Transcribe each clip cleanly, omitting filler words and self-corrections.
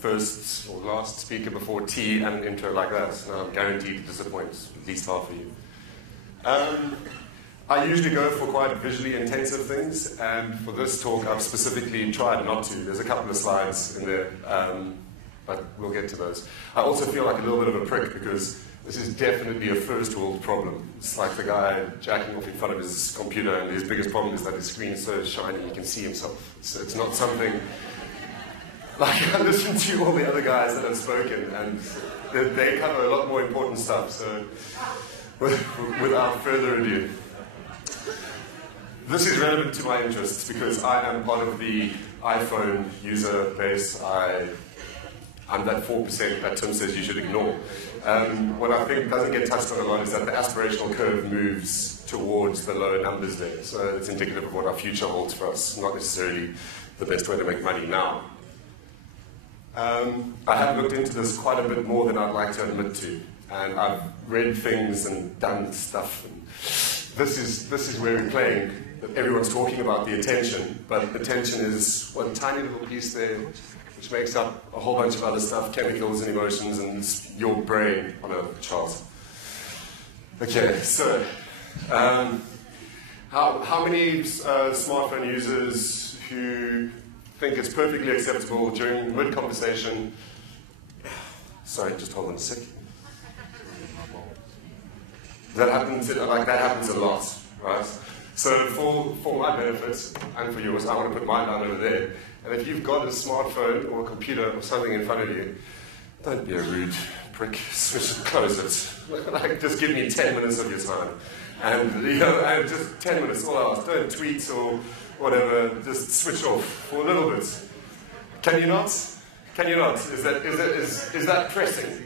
first or last speaker before tea and an intro like that, and I'm guaranteed to disappoint at least half of you. I usually go for quite visually intensive things, and for this talk I've specifically tried not to. There's a couple of slides in there, but we'll get to those. I also feel like a little bit of a prick because this is definitely a first world problem. It's like the guy jacking off in front of his computer, and his biggest problem is that his screen is so shiny he can see himself. So it's not something like I listen to all the other guys that have spoken, and they cover a lot more important stuff. So without further ado, this is relevant to my interests because I am part of the iPhone user base. I'm that 4% that Tim says you should ignore. What I think doesn't get touched on a lot is that the aspirational curve moves towards the lower numbers there. So it's indicative of what our future holds for us, not necessarily the best way to make money now. I have looked into this quite a bit more than I'd like to admit to. And I've read things and done stuff. And this is where we're playing. Everyone's talking about the attention, but attention is one tiny little piece there, which makes up a whole bunch of other stuff, chemicals and emotions, and it's your brain on a chart. Okay, so how many smartphone users who think it's perfectly acceptable during mid-conversation? Sorry, just hold on a sec. That happens a lot, right? So for my benefit and for yours, I want to put mine down over there. And if you've got a smartphone or a computer or something in front of you, don't be a rude prick. Switch it, close it. Like, just give me 10 minutes of your time. And, and just 10 minutes, all I ask. Don't tweet or whatever. Just switch off for a little bit. Can you not? Can you not? Is that pressing?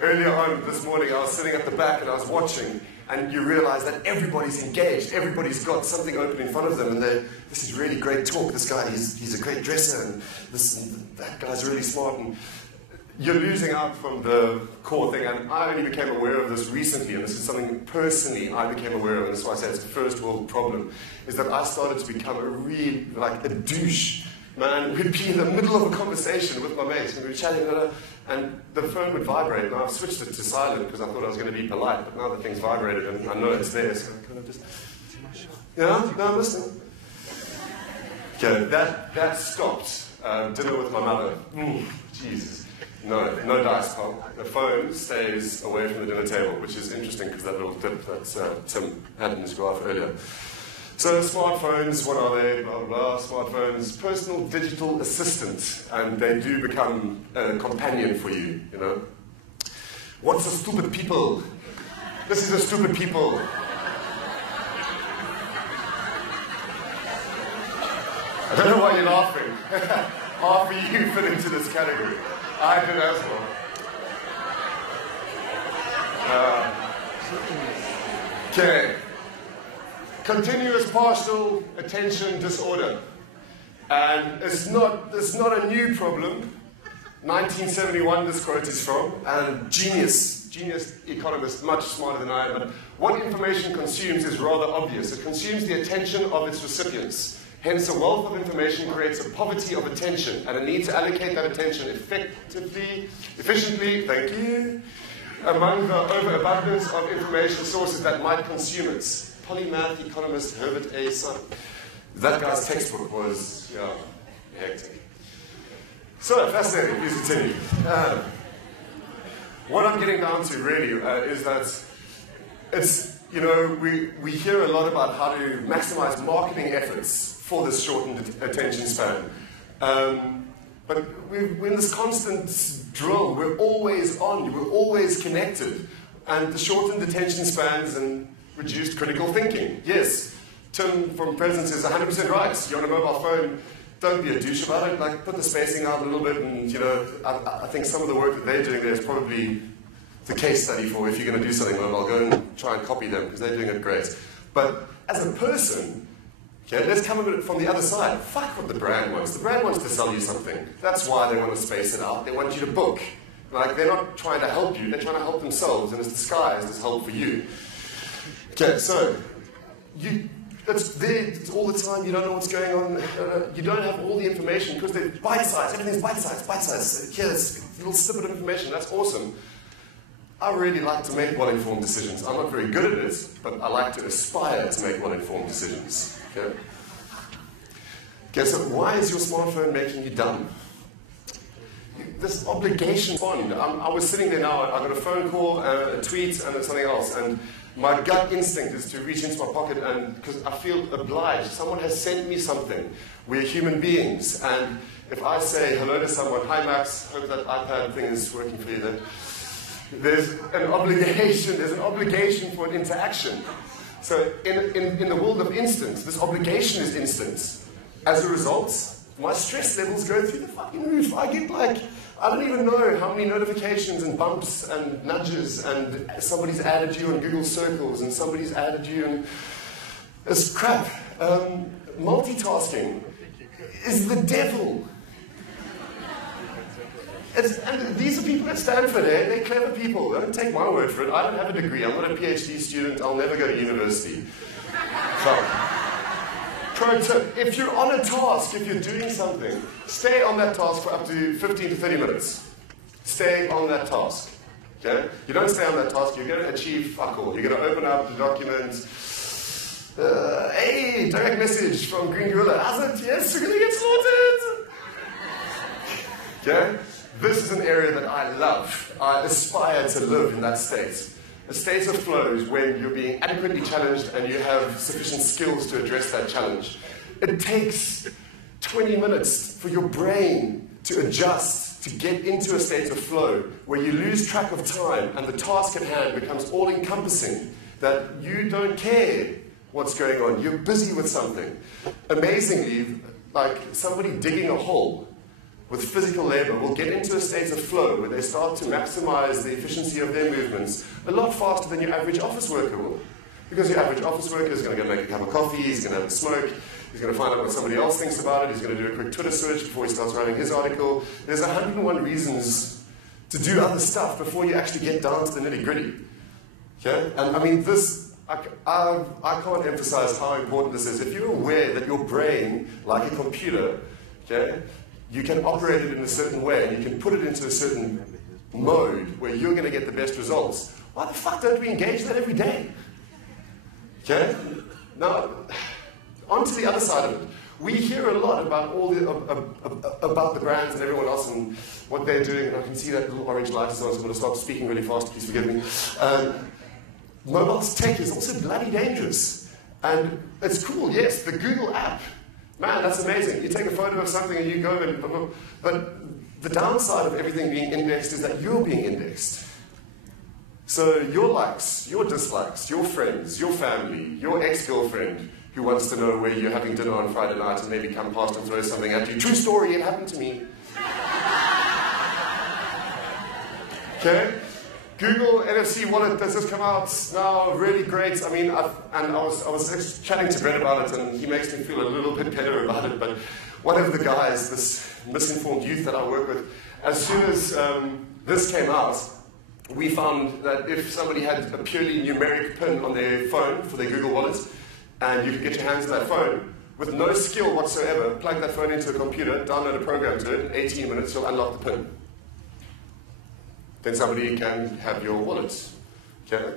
Earlier on this morning, I was sitting at the back and I was watching, and you realize that everybody's engaged. Everybody's got something open in front of them, and this is really great talk. This guy, he's a great dresser, and that guy's really smart. And you're losing out from the core thing, and I only became aware of this recently, and this is something personally I became aware of, and that's why I say it's a first world problem, is that I started to become a douche. Man, we'd be in the middle of a conversation with my mates, and we'd be chatting, and the phone would vibrate, and I've switched it to silent because I thought I was going to be polite, but now the thing's vibrated, and I know it's there, so I kind of just, no, I'm listening. Okay, that stopped. Dinner with my mother. Jesus. No dice, pal. The phone stays away from the dinner table, which is interesting because that little dip that Tim had in his graph earlier. So smartphones, what are they? Blah, blah, blah. Smartphones, personal digital assistant, and they do become a companion for you, you know. What's a stupid people? This is a stupid people. I don't know why you're laughing. Half of you fit into this category. I did as well. Okay. Continuous partial attention disorder. And it's not a new problem. 1971 this quote is from, and genius economist, much smarter than I am, but what information consumes is rather obvious. It consumes the attention of its recipients. Hence, a wealth of information creates a poverty of attention, and a need to allocate that attention efficiently, thank you, among the overabundance of information sources that might consume it. Polymath economist Herbert A. Sun. That guy's textbook was, hectic. So, fascinating, please continue. What I'm getting down to really is that it's, we hear a lot about how to maximize marketing efforts for this shortened attention span. But we're in this constant drill. We're always on, we're always connected. And the shortened attention spans and reduced critical thinking. Yes, Tim from Presence is 100% right. You're on a mobile phone, don't be a douche about it. Like, put the spacing out a little bit, and I think some of the work that they're doing there is probably the case study for if you're going to do something mobile. Go and try and copy them because they're doing it great. But as a person, okay, let's come at it from the other side. Fuck what the brand wants. The brand wants to sell you something. That's why they want to space it out. They want you to book. Like, they're not trying to help you. They're trying to help themselves, and it's disguised as help for you. Okay, so it's there all the time. You don't know what's going on. You don't have all the information because they're bite-sized. Everything's bite-sized, bite-sized. Here's a little snippet of information. That's awesome. I really like to make well-informed decisions. I'm not very good at it, but I like to aspire to make well-informed decisions. Okay? Okay, so why is your smartphone making you dumb? This obligation bond. I was sitting there now, I got a phone call, a tweet, and something else, and my gut instinct is to reach into my pocket, and because I feel obliged. Someone has sent me something. We're human beings, and if I say hello to someone, hi Max, hope that iPad thing is working for you there. There's an obligation for an interaction. So in the world of instant, this obligation is instant. As a result, my stress levels go through the fucking roof. I get like, I don't even know how many notifications and bumps and nudges, and somebody's added you on Google Circles, and somebody's added you, and it's crap. Multitasking is the devil. And these are people at Stanford, eh? They're clever people. Don't take my word for it. I don't have a degree. I'm not a PhD student. I'll never go to university. So, pro tip, if you're on a task, if you're doing something, stay on that task for up to 15 to 30 minutes. Stay on that task. Okay? You don't stay on that task, you're going to achieve fuck all. You're going to open up the document. Hey, direct message from Green Gorilla. How's it? Yes, we're going to get sorted. Okay? This is an area that I love. I aspire to live in that state. A state of flow is when you're being adequately challenged and you have sufficient skills to address that challenge. It takes 20 minutes for your brain to adjust, to get into a state of flow where you lose track of time and the task at hand becomes all-encompassing, that you don't care what's going on. You're busy with something. Amazingly, like somebody digging a hole with physical labor will get into a state of flow where they start to maximize the efficiency of their movements a lot faster than your average office worker will. Because your average office worker is going to go make a cup of coffee, he's going to have a smoke, he's going to find out what somebody else thinks about it, he's going to do a quick Twitter search before he starts writing his article. There's 101 reasons to do other stuff before you actually get down to the nitty-gritty. Okay? And I mean, this, I can't emphasize how important this is. If you're aware that your brain, like a computer, okay, you can operate it in a certain way, and you can put it into a certain mode where you're going to get the best results. Why the fuck don't we engage that every day? Okay? Now, on to the other side of it. We hear a lot about about the brands and everyone else and what they're doing, and I can see that little orange light is on, so I'm going to stop speaking really fast, please forgive me. Mobile tech is also bloody dangerous. And it's cool, yes, the Google app. Man, that's amazing. You take a photo of something and you go and... But the downside of everything being indexed is that you're being indexed. So your likes, your dislikes, your friends, your family, your ex-girlfriend who wants to know where you're having dinner on Friday night and maybe come past and throw something at you. True story, it happened to me. Okay? Google NFC wallet has just come out now, really great. I mean, I was chatting to Brett about it, and he makes me feel a little bit better about it. But one of the guys, this misinformed youth that I work with, as soon as this came out, we found that if somebody had a purely numeric PIN on their phone for their Google wallet, and you could get your hands on that phone with no skill whatsoever, plug that phone into a computer, download a program to it, in 18 minutes you'll unlock the PIN. Then somebody can have your wallet. Okay?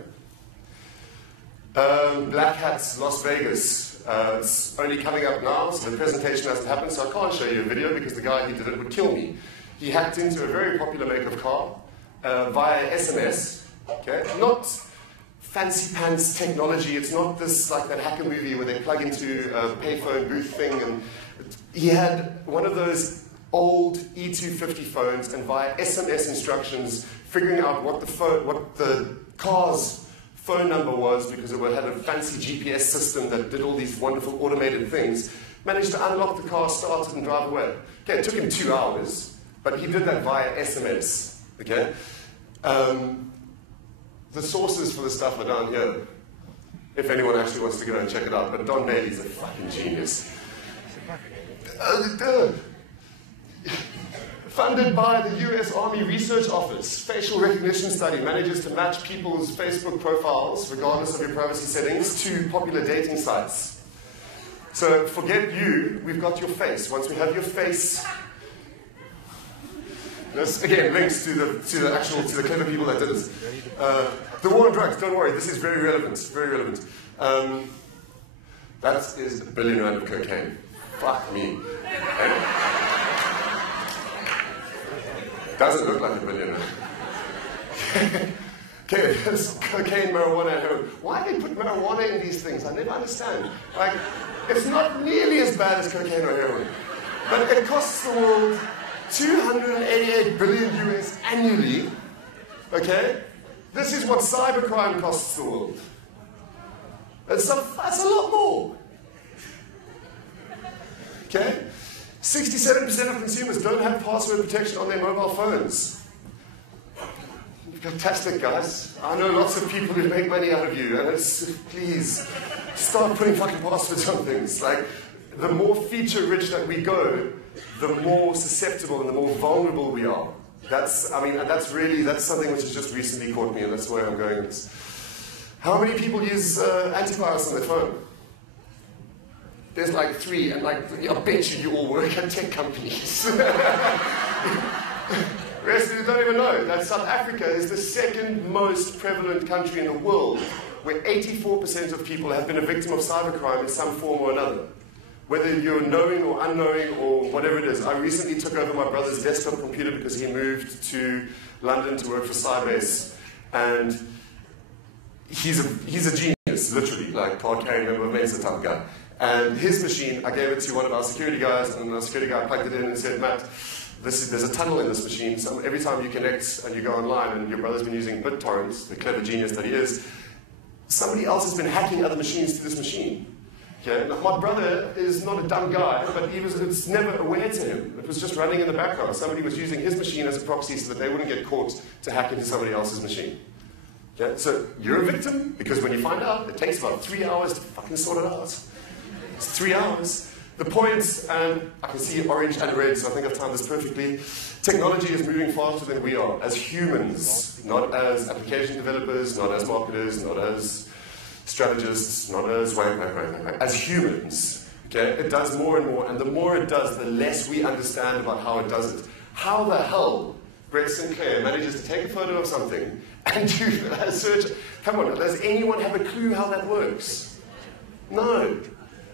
Black Hats, Las Vegas. It's only coming up now, so the presentation hasn't happened, so I can't show you a video because the guy who did it would kill me. He hacked into a very popular make of car via SMS. Okay? Not fancy pants technology. It's not this like that hacker movie where they plug into a payphone booth thing. And he had one of those old E250 phones, and via SMS instructions, figuring out what the car's phone number was, because it had a fancy GPS system that did all these wonderful automated things, managed to unlock the car, start it, and drive away. Okay, it took him 2 hours, but he did that via SMS. Okay, the sources for the stuff are down here, if anyone actually wants to go and check it out. But Don Bailey's a fucking genius. Funded by the US Army Research Office, facial recognition study manages to match people's Facebook profiles, regardless of your privacy settings, to popular dating sites. So forget you, we've got your face. Once we have your face, this again links to the clever people that did it. The war on drugs, don't worry, this is very relevant, very relevant. That is $1 billion of cocaine. Fuck me. Doesn't look like $1 billion. Okay, there's cocaine, marijuana, and heroin. Why do they put marijuana in these things? I never understand. Like, it's not nearly as bad as cocaine or heroin. But it costs the world 288 billion US annually. Okay? This is what cybercrime costs the world. That's a lot more. Okay? 67% of consumers don't have password protection on their mobile phones. Fantastic, guys. I know lots of people who make money out of you, and please, start putting fucking passwords on things. Like, the more feature-rich that we go, the more susceptible and the more vulnerable we are. That's something which has just recently caught me, and that's where I'm going with this. How many people use antivirus on their phone? There's like 3, and like, I bet you all work at tech companies. The rest of you don't even know that South Africa is the second most prevalent country in the world where 84% of people have been a victim of cybercrime in some form or another. Whether you're knowing or unknowing or whatever it is. I recently took over my brother's desktop computer because he moved to London to work for Sybase, and he's a genius, literally, like card carrying member of Mensa type guy. And his machine, I gave it to one of our security guys, and our security guy plugged it in and said, Matt, there's a tunnel in this machine, so every time you connect and you go online, and your brother's been using BitTorrent, the clever genius that he is, somebody else has been hacking other machines to this machine. Okay? Now, my brother is not a dumb guy, but it's never aware to him. It was just running in the background. Somebody was using his machine as a proxy so that they wouldn't get caught to hack into somebody else's machine. Okay? So you're a victim, because when you find out, it takes about 3 hours to fucking sort it out. It's 3 hours. The point, and I can see orange and red, so I think I've timed this perfectly. Technology is moving faster than we are, as humans, not as application developers, not as marketers, not as strategists, not as as humans. Okay? It does more and more, and the more it does, the less we understand about how it does it. How the hell Brett Sinclair manages to take a photo of something and do a search? Come on, does anyone have a clue how that works? No.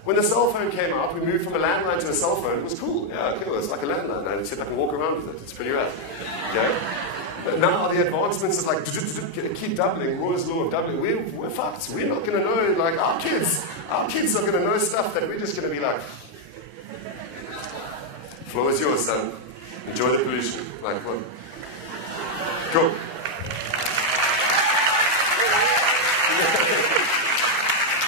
When the cell phone came out, we moved from a landline to a cell phone. It was cool. Yeah, cool. It's like a landline. And I can walk around with it. It's pretty rad. Okay? But now the advancements are like, keep doubling. Moore's law of doubling. We're fucked. We're not going to know, like, our kids are going to know stuff that we're just going to be like, floor is yours, son. Enjoy the pollution. Like, what? Cool.